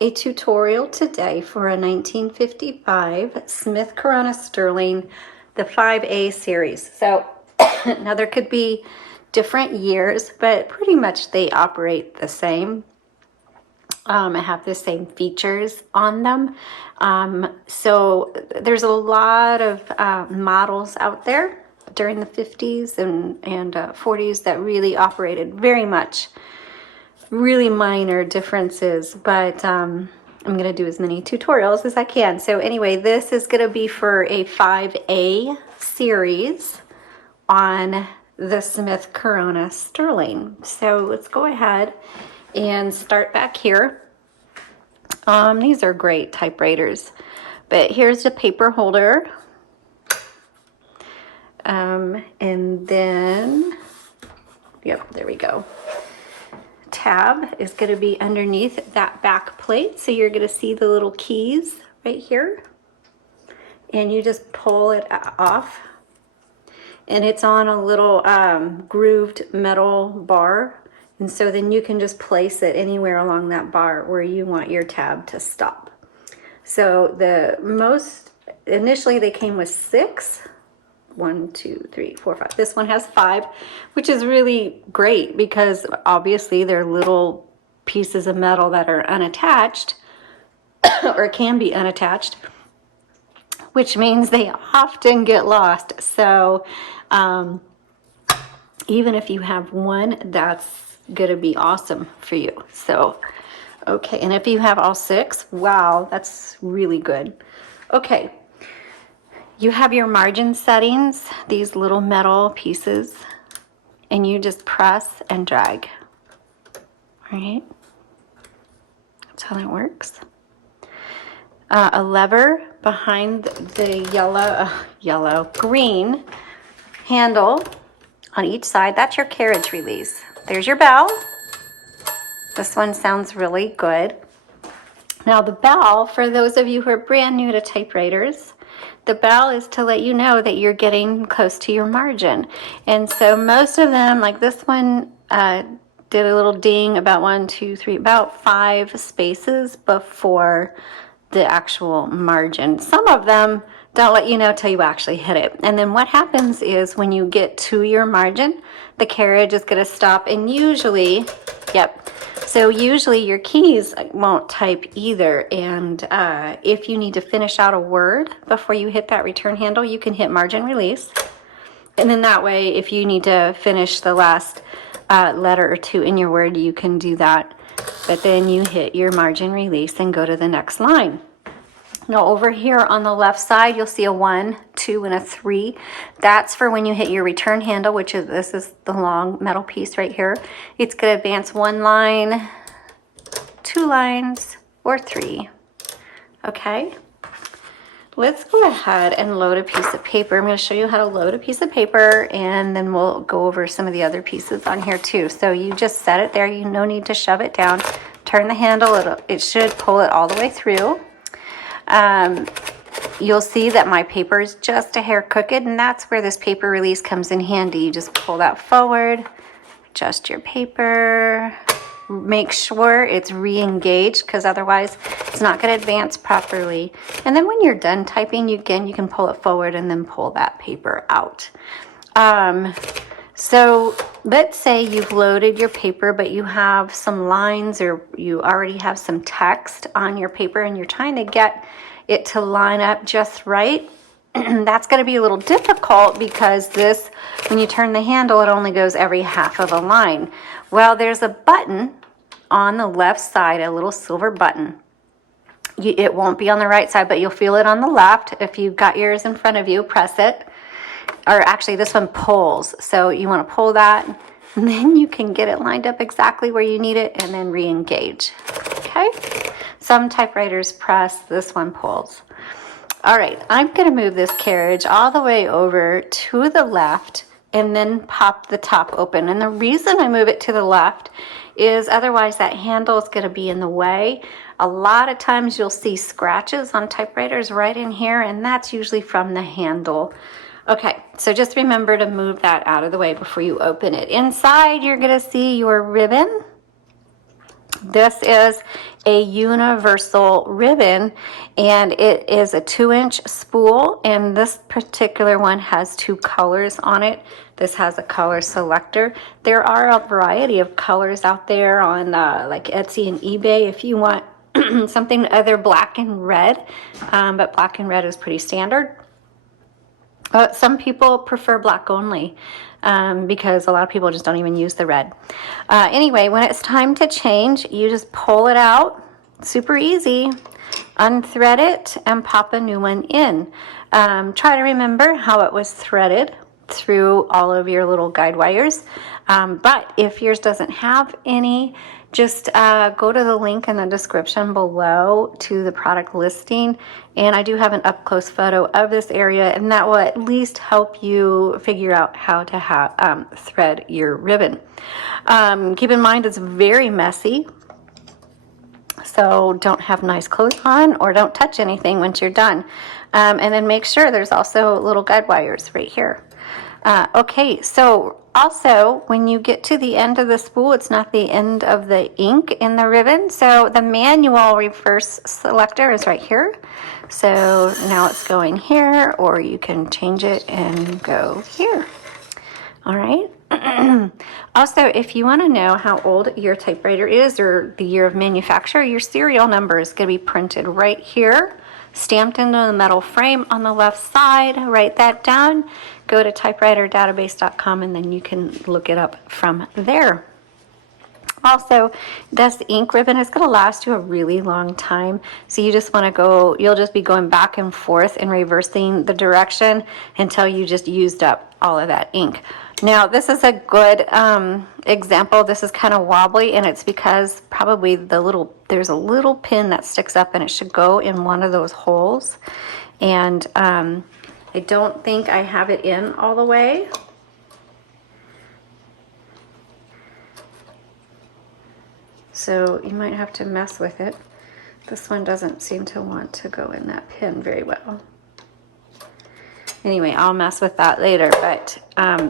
a tutorial today for a 1955 Smith Corona Sterling, the 5A series. So now there could be different years, but pretty much they operate the same. Have the same features on them. So there's a lot of models out there during the 50s and 40s that really operated very much. Really minor differences, but I'm going to do as many tutorials as I can. So anyway, this is going to be for a 5A series on the Smith Corona Sterling. So let's go ahead and start back here. These are great typewriters, but here's the paper holder. And then, yep, there we go. Tab is going to be underneath that back plate, so you're going to see the little keys right here, and you just pull it off, and it's on a little grooved metal bar, and so then you can just place it anywhere along that bar where you want your tab to stop. So initially they came with 6. 1, 2, 3, 4, 5. This one has 5, which is really great because obviously they're little pieces of metal that are unattached or can be unattached, which means they often get lost. So even if you have one, that's going to be awesome for you. So, okay. And if you have all 6, wow, that's really good. Okay. You have your margin settings, these little metal pieces, and you just press and drag. All right, that's how that works. A lever behind the green handle on each side, that's your carriage release. There's your bell. This one sounds really good. Now the bell, for those of you who are brand new to typewriters, the bell is to let you know that you're getting close to your margin. And so most of them, like this one, did a little ding about 1, 2, 3, about 5 spaces before the actual margin. Some of them don't let you know till you actually hit it. And then what happens is when you get to your margin, the carriage is going to stop, and usually, yep, so usually your keys won't type either, and if you need to finish out a word before you hit that return handle, you can hit margin release. And then that way, if you need to finish the last letter or 2 in your word, you can do that. But then you hit your margin release and go to the next line. Now over here on the left side, you'll see a 1, 2, and a 3. That's for when you hit your return handle, which is, this is the long metal piece right here. It's going to advance 1 line, 2 lines, or 3. Okay. Let's go ahead and load a piece of paper. I'm going to show you how to load a piece of paper, and then we'll go over some of the other pieces on here too. So you just set it there. You no need to shove it down. Turn the handle. It should pull it all the way through. You'll see that my paper is just a hair crooked, and that's where this paper release comes in handy. You just pull that forward, adjust your paper, make sure it's re-engaged because otherwise it's not going to advance properly. And then when you're done typing, you can pull it forward and then pull that paper out. So let's say you've loaded your paper, but you have some lines or you already have some text on your paper and you're trying to get it to line up just right. That's going to be a little difficult because this, when you turn the handle, it only goes every half of a line. Well, there's a button on the left side, a little silver button. It won't be on the right side, but you'll feel it on the left. If you've got yours in front of you, press it. Or actually this one pulls, so you want to pull that, and then you can get it lined up exactly where you need it and then re-engage. Okay, some typewriters press, this one pulls. All right, I'm going to move this carriage all the way over to the left and then pop the top open. And the reason I move it to the left is otherwise that handle is going to be in the way. A lot of times you'll see scratches on typewriters right in here, and that's usually from the handle. Okay, so just remember to move that out of the way before you open it. Inside, you're going to see your ribbon. This is a universal ribbon, and it is a 2-inch spool, and this particular one has 2 colors on it. This has a color selector. There are a variety of colors out there on like Etsy and eBay if you want something other black and red, but black and red is pretty standard. Some people prefer black only because a lot of people just don't even use the red. Anyway, when it's time to change, you just pull it out, super easy, unthread it, and pop a new one in. Try to remember how it was threaded through all of your little guide wires. But if yours doesn't have any, just go to the link in the description below to the product listing, and I do have an up-close photo of this area, and that will at least help you figure out how to thread your ribbon. Keep in mind it's very messy, so don't have nice clothes on or don't touch anything once you're done. And then make sure there's also little guide wires right here. Okay, so also when you get to the end of the spool, it's not the end of the ink in the ribbon. So the manual reverse selector is right here. So now it's going here, or you can change it and go here. All right. Also, if you want to know how old your typewriter is or the year of manufacture, your serial number is going to be printed right here, stamped into the metal frame on the left side. Write that down. Go to typewriterdatabase.com and then you can look it up from there. Also, this ink ribbon is going to last you a really long time. So you just want to go, you'll just be going back and forth and reversing the direction until you just used up all of that ink. Now, this is a good example. This is kind of wobbly, and it's because probably there's a little pin that sticks up, and it should go in one of those holes. And I don't think I have it in all the way. So you might have to mess with it. This one doesn't seem to want to go in that pin very well. Anyway, I'll mess with that later, but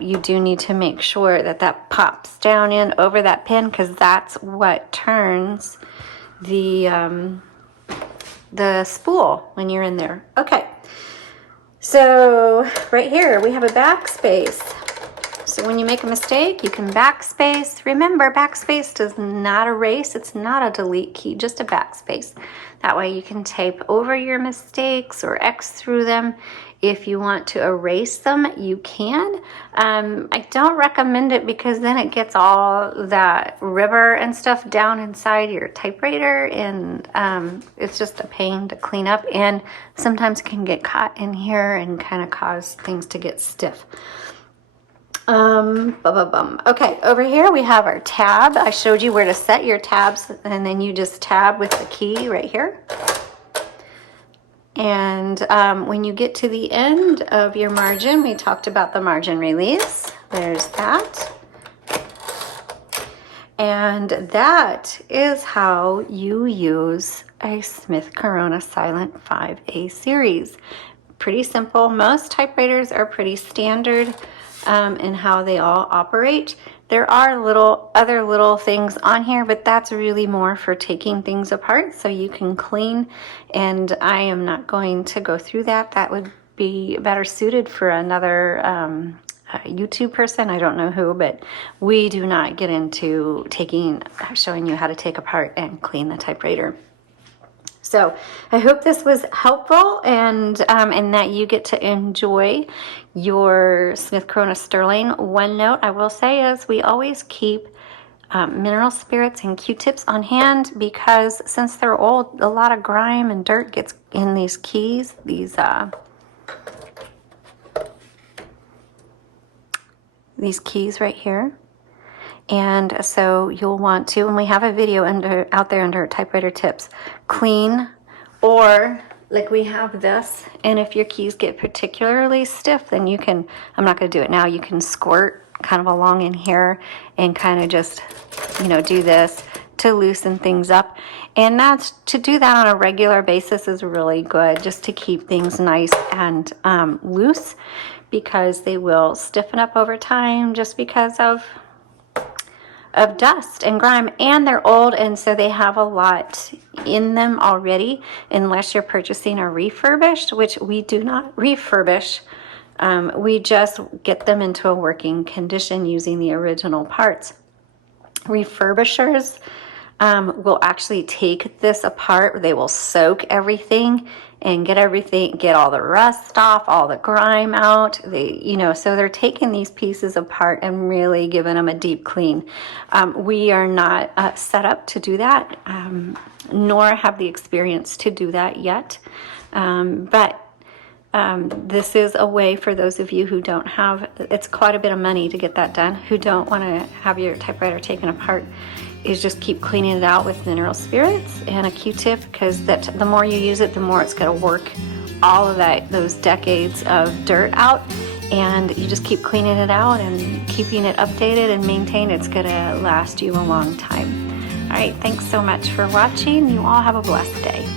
you do need to make sure that that pops down in over that pin, because that's what turns the spool when you're in there. Okay, so right here we have a backspace. So when you make a mistake, you can backspace. Remember, backspace does not erase. It's not a delete key, just a backspace. That way you can type over your mistakes or X through them. If you want to erase them, you can. I don't recommend it because then it gets all that rubber and stuff down inside your typewriter, and it's just a pain to clean up, and sometimes can get caught in here and kind of cause things to get stiff. Okay, over here we have our tab. I showed you where to set your tabs, and then you just tab with the key right here. And when you get to the end of your margin, we talked about the margin release. There's that. And that is how you use a Smith Corona Silent 5A series. Pretty simple. Most typewriters are pretty standard in how they all operate. There are other little things on here, but that's really more for taking things apart so you can clean, and I am not going to go through that. That would be better suited for another YouTube person. I don't know who, but we do not get into showing you how to take apart and clean the typewriter. So I hope this was helpful, and that you get to enjoy your Smith Corona Sterling. One note I will say is we always keep mineral spirits and Q-tips on hand, because since they're old, a lot of grime and dirt gets in these keys, these keys right here. And so you'll want to, and we have a video out there under typewriter tips, clean, or like we have this, and if your keys get particularly stiff, then you can, I'm not going to do it now, you can squirt kind of along in here and kind of just, do this to loosen things up. And to do that on a regular basis is really good, just to keep things nice and loose, because they will stiffen up over time just because of dust and grime, and they're old, and so they have a lot in them already, unless you're purchasing a refurbished, which we do not refurbish. We just get them into a working condition using the original parts. Refurbishers will actually take this apart. They will soak everything and get all the rust off, all the grime out. So they're taking these pieces apart and really giving them a deep clean. We are not set up to do that, nor have the experience to do that yet. But this is a way for those of you who don't have, it's quite a bit of money to get that done, who don't want to have your typewriter taken apart, is just keep cleaning it out with mineral spirits and a Q-tip, because the more you use it, the more it's going to work all of those decades of dirt out, and you just keep cleaning it out and keeping it updated and maintained. It's going to last you a long time. All right, thanks so much for watching. You all have a blessed day.